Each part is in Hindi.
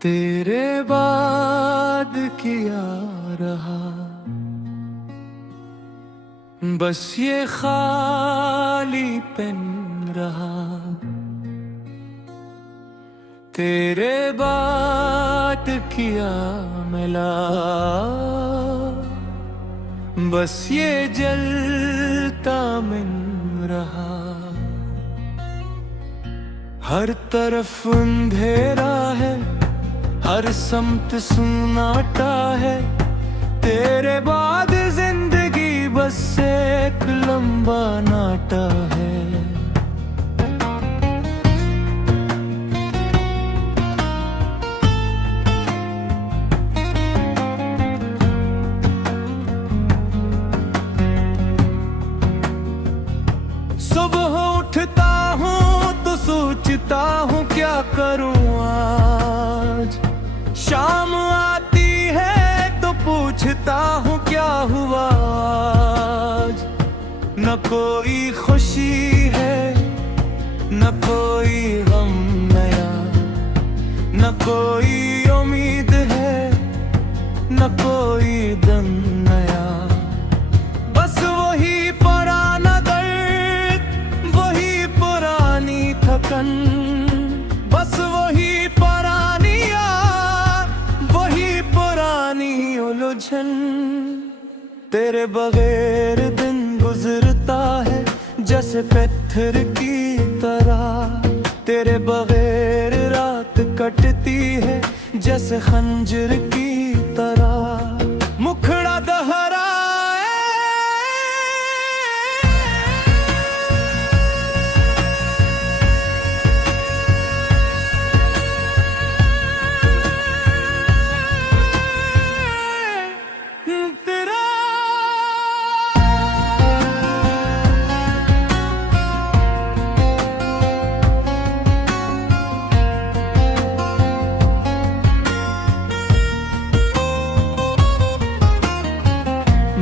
तेरे बाद किया रहा बस ये खाली पेन रहा। तेरे बाद किया मिला बस ये जलता मन रहा। हर तरफ अंधेरा है, हर समत सुनाटा है। तेरे बाद जिंदगी बस एक लंबा नाटा है। सुबह उठता हूँ तो सोचता हूँ क्या करूँ आज। शाम आती है तो पूछता हूँ क्या हुआ आज। न कोई खुशी है न कोई गम नया, न कोई उम्मीद है न कोई दम नया। बस वही पुराना दर्द, वही पुरानी थकन, बस वही पुरानी याद, वही पुरानी उलझन। तेरे बगैर दिन गुजरता है जैसे पत्थर की तरह। तेरे बगैर रात कटती है जैसे खंजर की तरह। मुखड़ा दहरा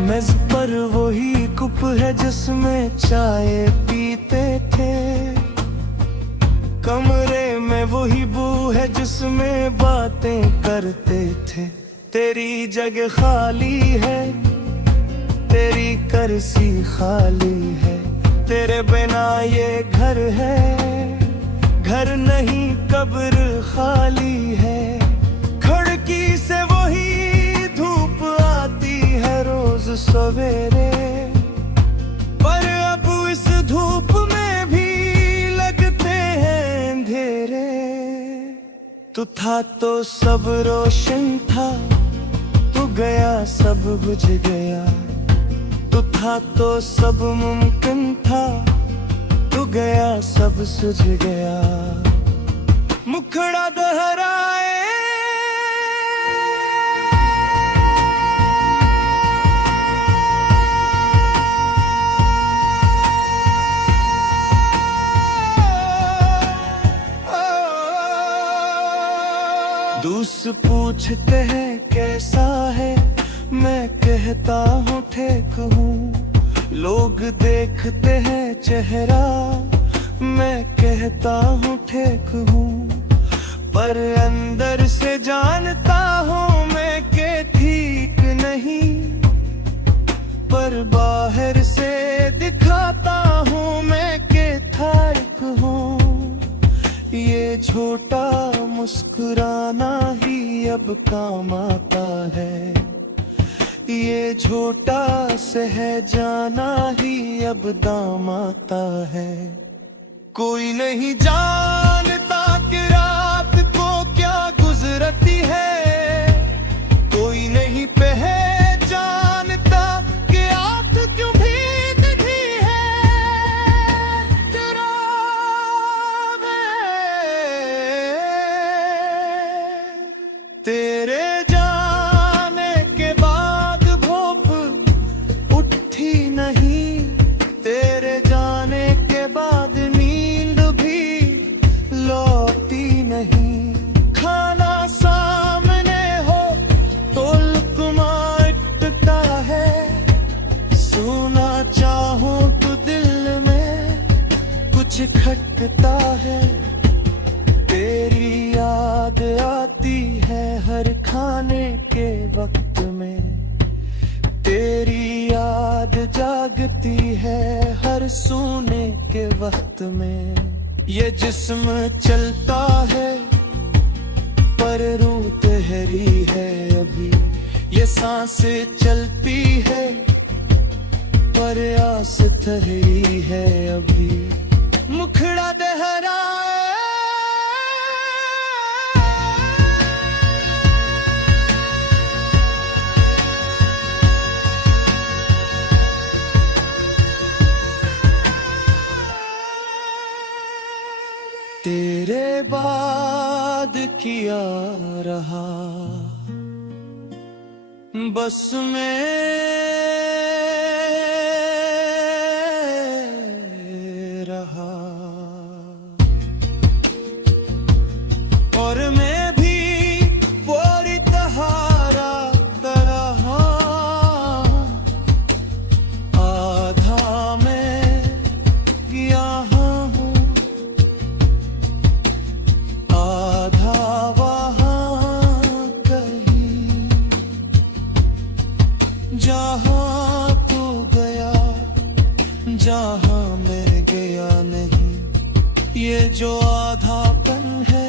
मेज पर वही कप है जिसमें चाय पीते थे। कमरे में वही बू है जिसमें बातें करते थे। तेरी जगह खाली है, तेरी कुर्सी खाली है। तेरे बिना ये घर है, घर नहीं कब्र खाली है। खिड़की से वही धूप आती है रोज सवेरे, पर अब इस धूप में भी लगते हैं अंधेरे। तू था तो सब रोशन था, तू गया सब बुझ गया। तू था तो सब मुमकिन था, तू गया सब सुझ गया। मुखड़ा दोहराए दूसरे पूछते हैं कैसा है, मैं कहता हूँ ठीक हूँ। लोग देखते हैं चेहरा, मैं कहता हूँ ठीक हूँ। पर अंदर से जानता हूँ मैं के ठीक नहीं। पर बाहर से दिखाता हूँ मैं के ठीक हूँ। ये झूठा मुस्कुराना ही अब काम आता है। ये झूठा सह जाना ही अब दाम आता है। कोई नहीं जानता कि रात को क्या गुजरती है। कोई नहीं पहचानता कि आँख क्यों भीगती है। तेरा तेरे जाने के बाद भूख उठी नहीं। तेरे जाने के बाद नींद भी लौटी नहीं। खाना सामने हो तो लुक़मा अटकता है। सोना चाहूं तो दिल में कुछ खटकता है। तेरी याद आती है हर खाने के वक्त में, तेरी याद जागती है हर सोने के वक्त में। ये जिस्म चलता है पर रूह ठहरी है अभी, ये सांसें चलती है पर आस ठहरी है अभी। मुखड़ा दहरा तेरे बाद किया रहा बस में रहा, और मैं भी पूरी तहारा तरह आधा मैं गया हूँ, आधा वहाँ कहीं जहाँ तू गया, जहाँ मैं गया नहीं। ये जो आधापन है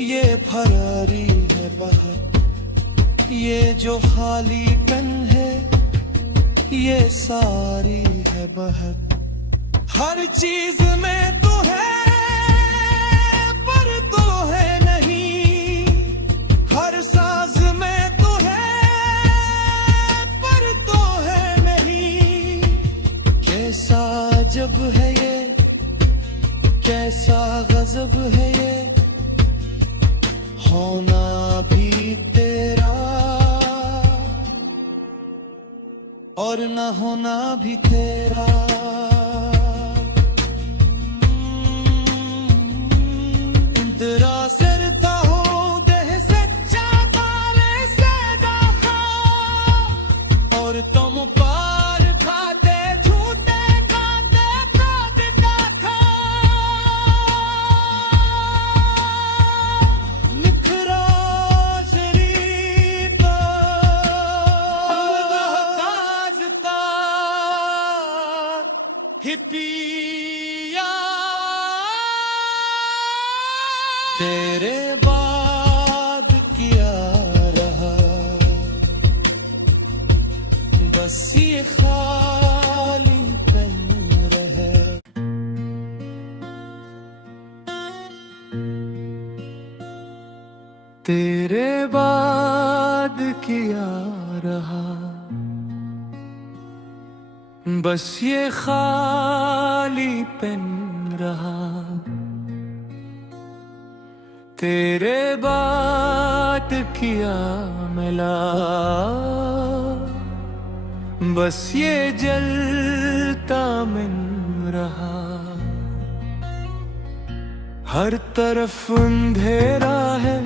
ये फरारी है बहुत, ये जो खालीपन है ये सारी है बहुत। हर चीज में तू है पर तू है नहीं, हर साज में तू है पर तू है नहीं। कैसा जब है ये, कैसा गजब है ये, होना भी तेरा और न होना भी तेरा। इंतरा सिरता हो देह सच्चा तारे से दाखा, और तुम पार खाते छूते खाते प्रात का था। निखरा शरीफा ताजता हिपिया, तेरे बाद किया रहा बस ये खाली तन रहे। तेरे बाद किया रहा बस ये खाली पेन रहा। तेरे बात किया मिला बस ये जलता मन रहा। हर तरफ अंधेरा है,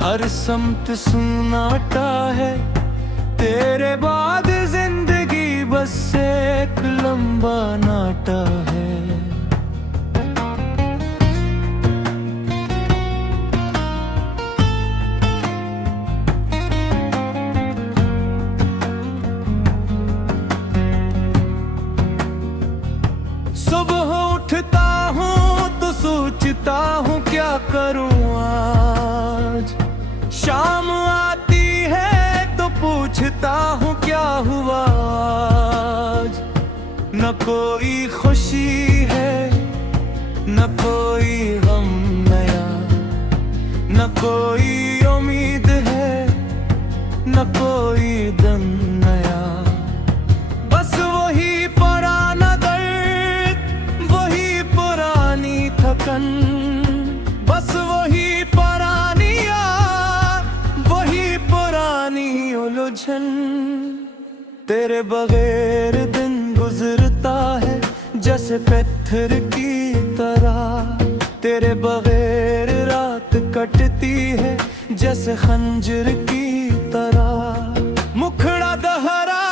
हर समत सुनाटा है। तेरे बाद जिंदगी बस एक लंबा नाटा है। सुबह उठता हूँ तो सोचता हूँ क्या करूँ आज, शाम आती है तो पूछता हूँ क्या हुआ आज। न कोई खुशी है न कोई गम नया, न कोई उम्मीद है न कोई दम नया। बस वही पुराना दर्द, वही पुरानी थकन, बस वही पुरानी याद, वही पुरानी उलझन। तेरे बगैर दिन गुजरता है जैसे पत्थर की तरह, तेरे बगैर रात कटती है जैसे खंजर की तरह। मुखड़ा दहरा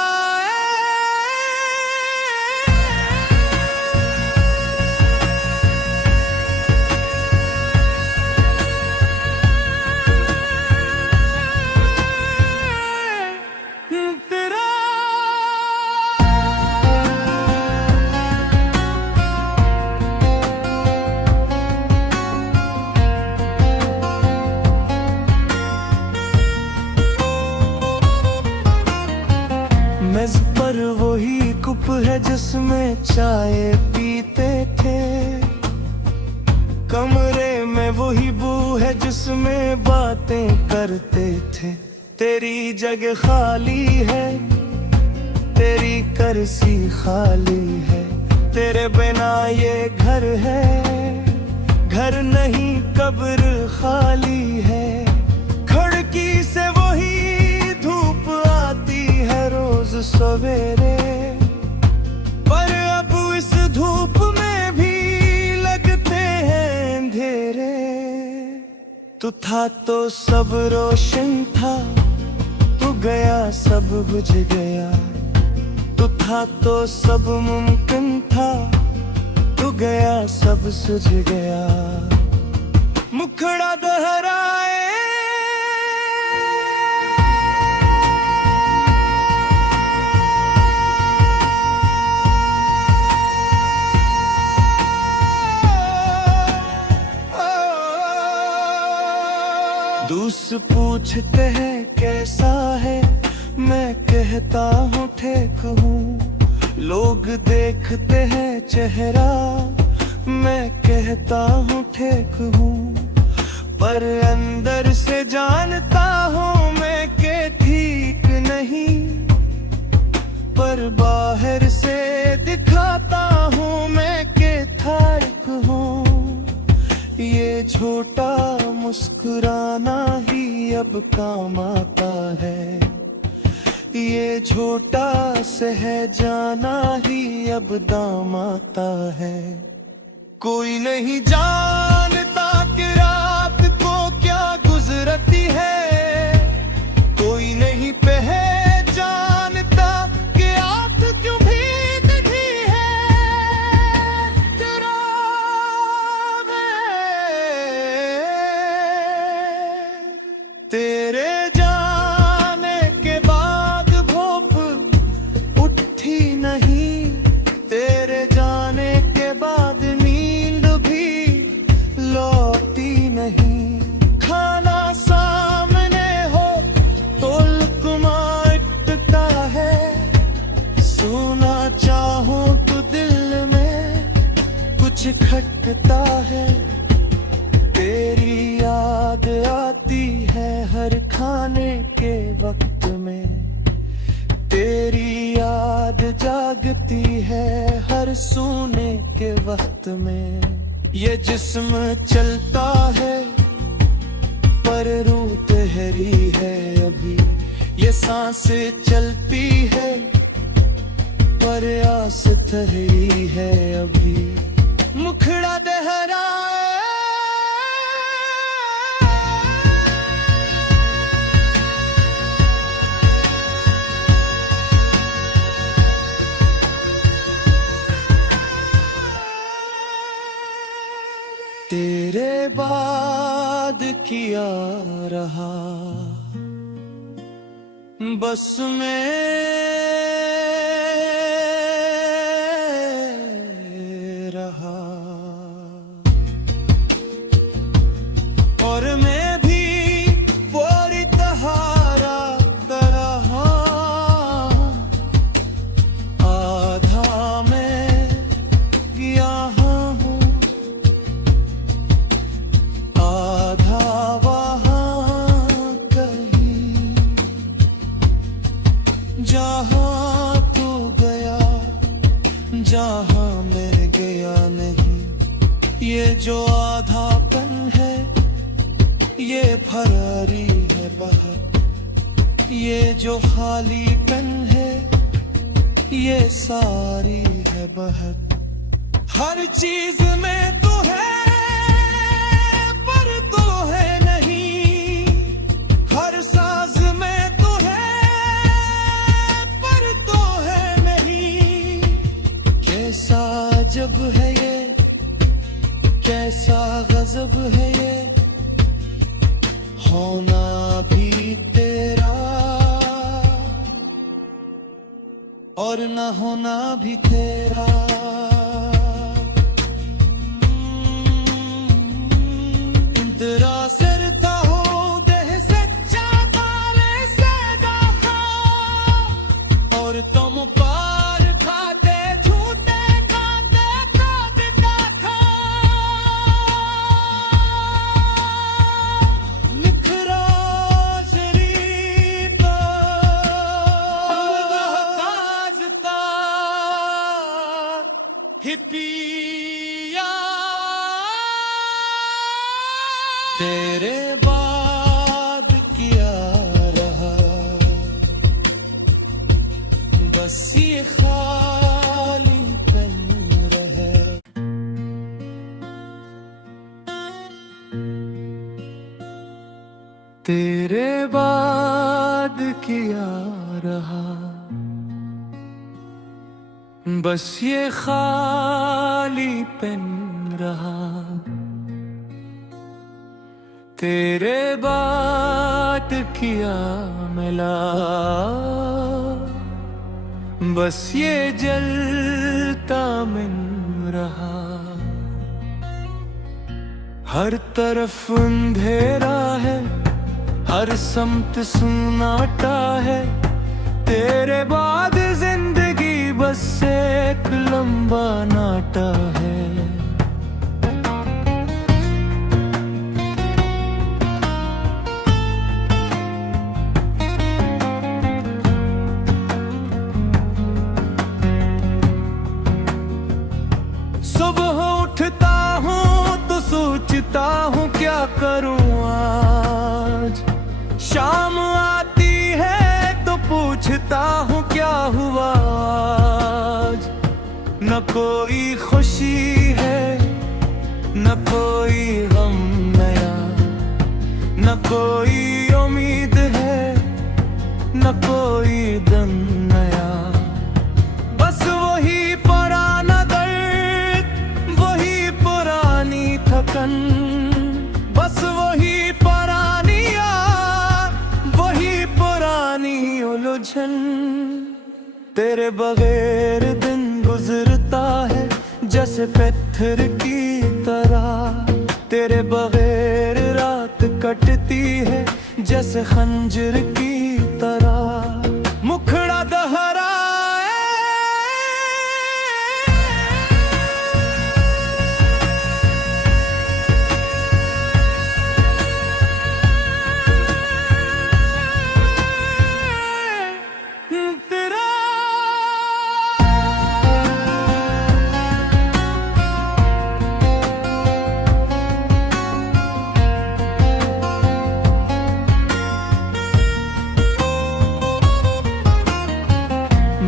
जिसमें चाय पीते थे। कमरे में वही बू है जिसमें बातें करते थे। तेरी जगह खाली है, तेरी कुर्सी खाली है, तेरे बिना ये घर है, घर नहीं कब्र खाली है। खिड़की से वही धूप आती है रोज सवेरे, पर अब इस धूप में भी लगते हैं अंधेरे। तू था तो सब रोशन था, तू गया सब बुझ गया। तू था तो सब मुमकिन था, तू गया सब सुझ गया। मुखड़ा दोहराए दूस पूछते हैं कैसा है, मैं कहता हूँ ठीक हूँ। लोग देखते हैं चेहरा, मैं कहता हूँ ठीक हूँ। पर अंदर से जानता हूँ मैं कि ठीक नहीं, पर बाहर से दिखाता हूँ मैं कि ठीक हूँ। ये झूठा मुस्कुराना ही अब काम आता है, ये झूठा सहजाना ही अब दाम आता है। कोई नहीं जानता कि रात को क्या गुजरती है, कोई नहीं पहचानता कि आँख क्यों भीगती है। तेरा तेरे जाने के बाद भूख उठी नहीं, तेरे जाने के बाद नींद भी लौटी नहीं। खाना सामने हो तो लुक़मा अटकता है, सोना चाहूं तो दिल में कुछ खटकता है। तेरी याद आती है हर खाने के वक्त में, तेरी याद जागती है हर सोने के वक्त में। ये जिस्म चलता है पर रूह तहरी है अभी, ये सांसें चलती है पर आस ठहरी है अभी। मुखड़ा दहरा तेरे बाद किया रहा बस में रहा, और मैं भी पूरी तहारा तरह आधा में गया हूँ, आधा वहाँ कहीं जहाँ तू गया, जहाँ मैं गया नहीं। ये जो आधापन है ये फरारी है बहुत, ये जो खालीपन है ये सारी है बहुत। हर चीज में तू है पर तू है नहीं, हर साज में तू है पर तू है नहीं। कैसा अजब है ये, कैसा गजब है ये, होना भी तेरा और न होना भी तेरा। तेरा सिर था हो देह सच्चा ताले से दाखा, और तुम पार खाते छू तेरे बाद क्या रहा, बस ये खालीपन रहे। तेरे बाद क्या रहा, बस ये खालीपन रहा। तेरे बाद क्या मिला, बस ये जलता मन रहा। हर तरफ अंधेरा है, हर समत सुनाटा है। तेरे बाद जिंदगी बस एक लंबा नाटा है। सुबह उठता हूँ तो सोचता हूँ क्या करूँ आज। शाम आती है तो पूछता हूँ क्या हुआ आज। न कोई खुशी है, न कोई गम नया, न कोई उम्मीद है, न कोई दम नया। बस वही पुराना दर्द, वही पुरानी थकन, बस वही पुरानी याद, वही पुरानी उलझन। तेरे बगैर दिन गुजरता है जैसे पत्थर की तरह। तेरे बगैर रात कटती है जैसे खंजर की तरह। मुखड़ा दहरा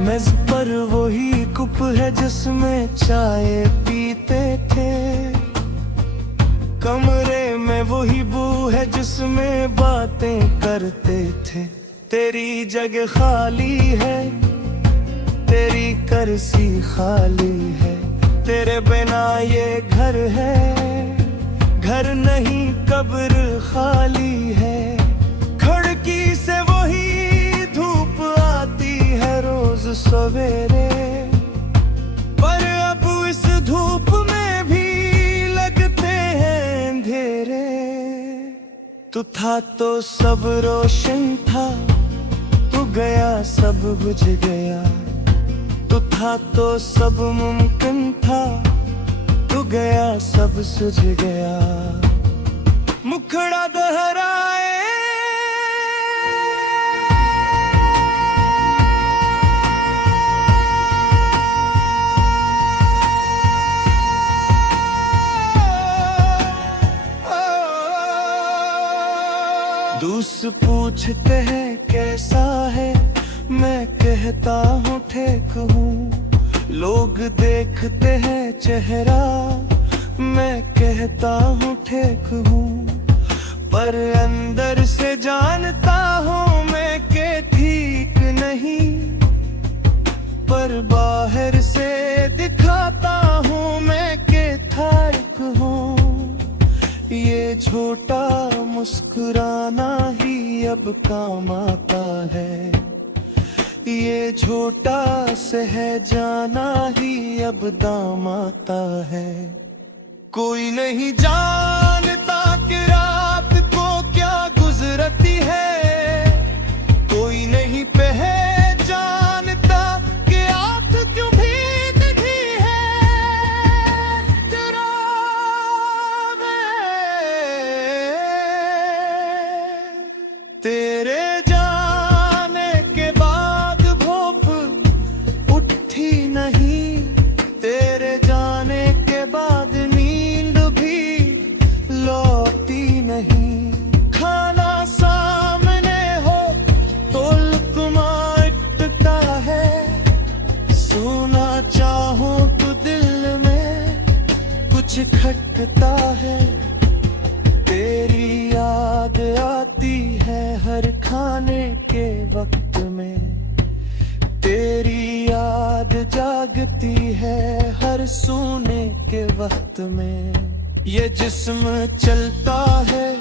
मेज पर वही कप है जिसमें चाय पीते थे। कमरे में वही बू है जिसमें बातें करते थे। तेरी जगह खाली है, तेरी कुर्सी खाली है। तेरे बिना ये घर है, घर नहीं कब्र खाली है। खिड़की से वही धूप आती है रोज सवेरे, पर अब इस धूप में भी लगते हैं अंधेरे। तू था तो सब रोशन था, तू गया सब बुझ गया। तू था तो सब मुमकिन था, तू गया सब सुझ गया। मुखड़ा दोहराए दूस पूछते हैं कैसा है, मैं कहता हूँ ठीक हूँ। लोग देखते हैं चेहरा, मैं कहता हूँ ठीक हूँ। पर अंदर से जानता हूँ मैं कि ठीक नहीं। पर बाहर से दिखाता हूँ मैं कि ठीक हूँ। ये झूठा मुस्कुराना ही अब काम आता है। ये झूठा सह जाना ही अब दाम आता है। कोई नहीं जानता कि रात को क्या गुजरती है। कोई नहीं पहचानता कि आँख क्यों भीगती है। तेरा तेरे जाने के बाद भूख उठी नहीं। तेरे जाने कुछ खटकता है, तेरी याद आती है हर खाने के वक्त में, तेरी याद जागती है हर सोने के वक्त में। ये जिस्म चलता है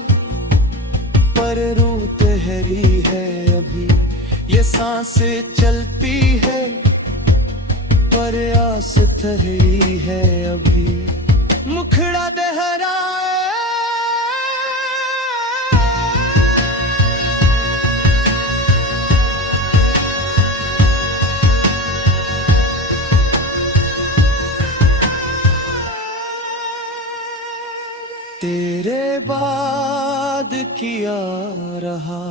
पर रूह ठहरी है अभी, ये सांसें चलती है पर आस ठहरी है अभी। मुखड़ा दहरा तेरे बाद किया रहा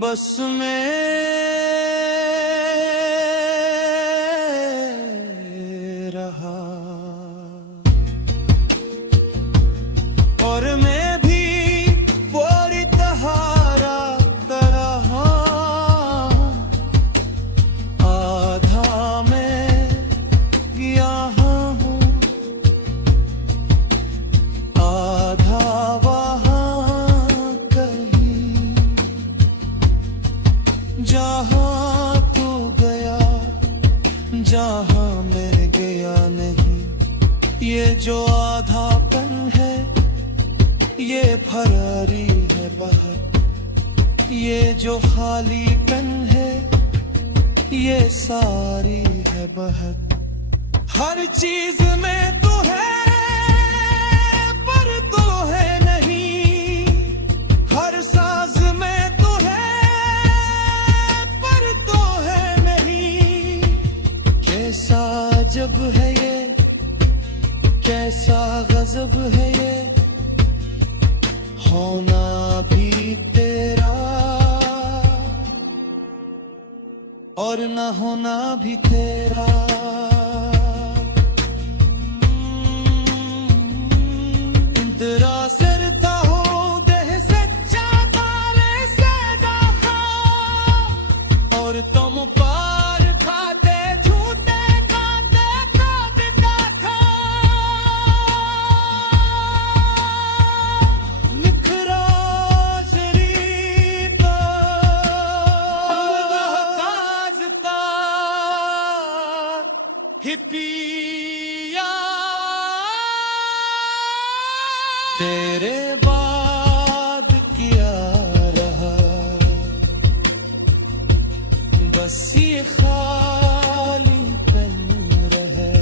बस में रहा, और मैं भी पूरी तहारा तरह आधा मैं गया हूँ, आधा वहाँ कहीं जहाँ तू गया, जहाँ मैं गया नहीं। ये जो आधापन है ये फरारी है बहुत, ये जो खालीपन है ये सारी है बहुत। हर चीज में तू है पर तू है नहीं, हर साज में तू है पर तू है नहीं। कैसा जब है ये, कैसा गजब है ये, होना भी तेरा और न होना भी तेरा। इंतरा सिरता हो देह सच्चा तारे से दाखा, और तुम पार खाते छूते खाते खाते था। निखरा शरीता ताजता हिपिया, तेरे बाद किया रहा बस ये खाली तन रहे।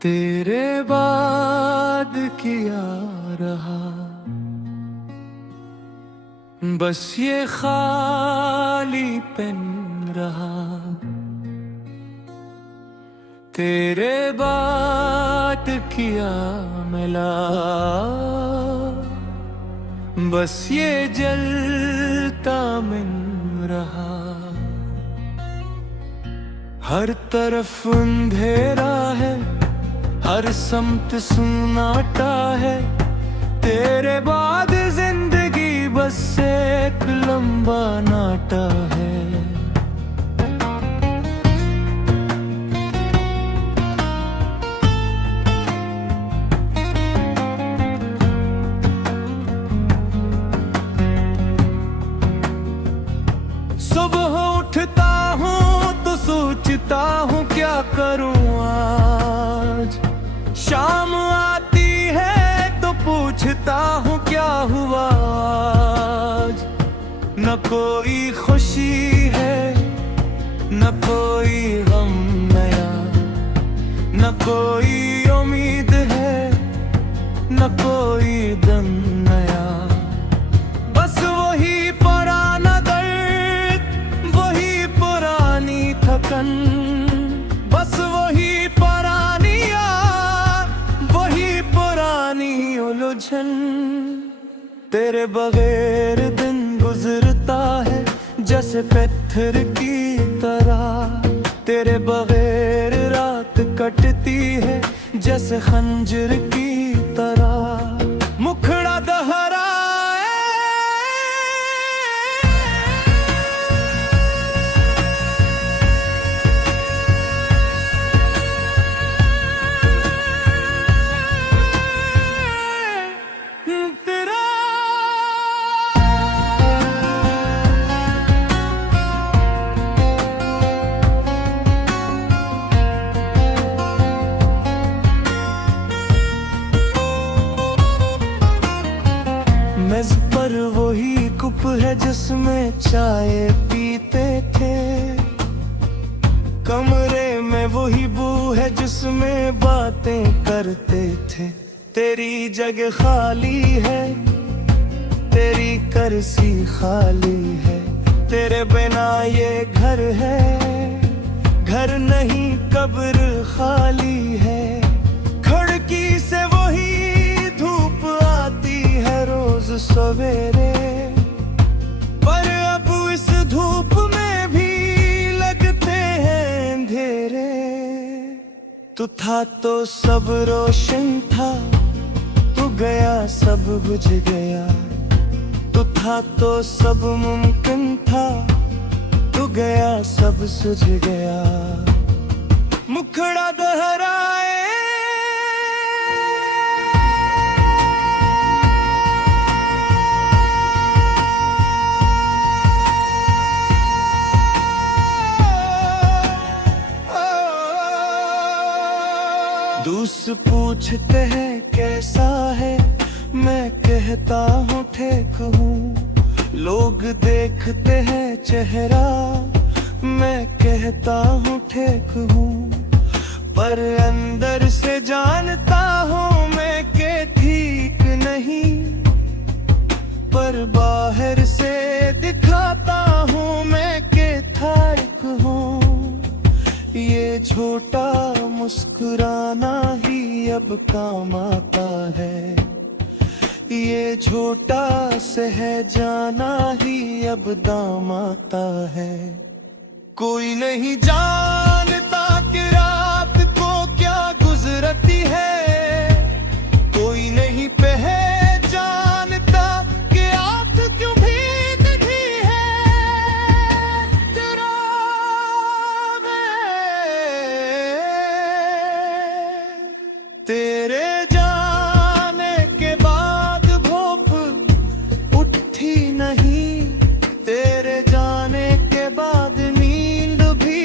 तेरे बाद किया रहा बस ये खाली पेन रहा, तेरे बात किया मिला बस ये जलता मन रहा। हर तरफ अंधेरा है, हर समत सुनाटा है, तेरे बाद जिंदगी बस एक लंबा नाटा है। सुबह उठता हूँ तो सोचता हूँ क्या करूँ आज, शाम आती है तो पूछता हूँ क्या हुआ आज। न कोई खुशी है न कोई गम नया, न कोई उम्मीद है न कोई दम नया। बस वही पुराना दर्द, वही पुरानी थकन, बस वही पुरानी याद, वही पुरानी उलझन। तेरे बगैर दिन गुजरता है जैसे पत्थर की तरह, तेरे बगैर रात कटती है जैसे खंजर की तरह। मुखड़ा दहरा जिसमें चाय पीते थे। कमरे में वही बू है जिसमें बातें करते थे। तेरी जगह खाली है, तेरी कुर्सी खाली है, तेरे बिना ये घर है, घर नहीं कब्र खाली है। खिड़की से वही धूप आती है रोज सवेरे, पर अब इस धूप में भी लगते हैं अंधेरे। तू था तो सब रोशन था, तू गया सब बुझ गया। तू था तो सब मुमकिन था, तू गया सब सुझ गया। मुखड़ा दोहराए दूस पूछते हैं कैसा है, मैं कहता हूँ ठीक हूँ। लोग देखते हैं चेहरा, मैं कहता हूँ ठीक हूँ। पर अंदर से जानता हूँ मैं के ठीक नहीं, पर बाहर से दिखाता हूँ मैं के ठीक हूँ। ये झूठा मुस्कुराना ही अब काम आता है, ये झूठा सहजाना ही अब दाम आता है। कोई नहीं जानता कि रात को क्या गुजरती है, कोई नहीं पहचानता कि आँख क्यों भीगती है। तेरा तेरे जाने के बाद भूख उठी नहीं, तेरे जाने के बाद नींद भी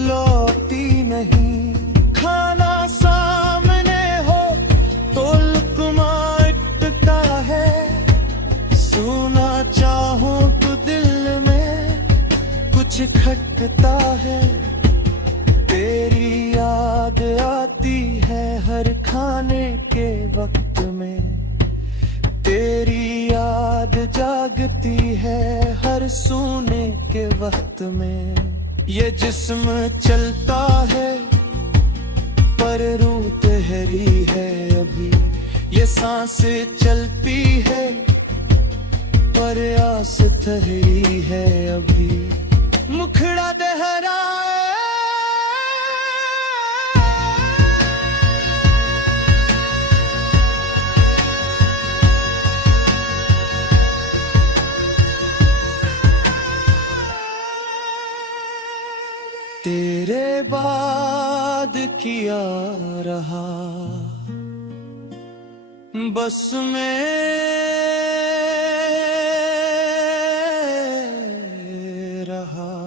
लौटी नहीं। खाना सामने हो तो लुक़मा अटका है, सुना चाहूं तो दिल में कुछ खटकता है। तेरी याद आती है हर खाने के वक्त में, तेरी याद जागती है हर सोने के वक्त में। ये जिस्म चलता है पर रूह तहरी है अभी, ये सांसें चलती है पर आस ठहरी है अभी। मुखड़ा दहरा तेरे बाद किया रहा बस में रहा।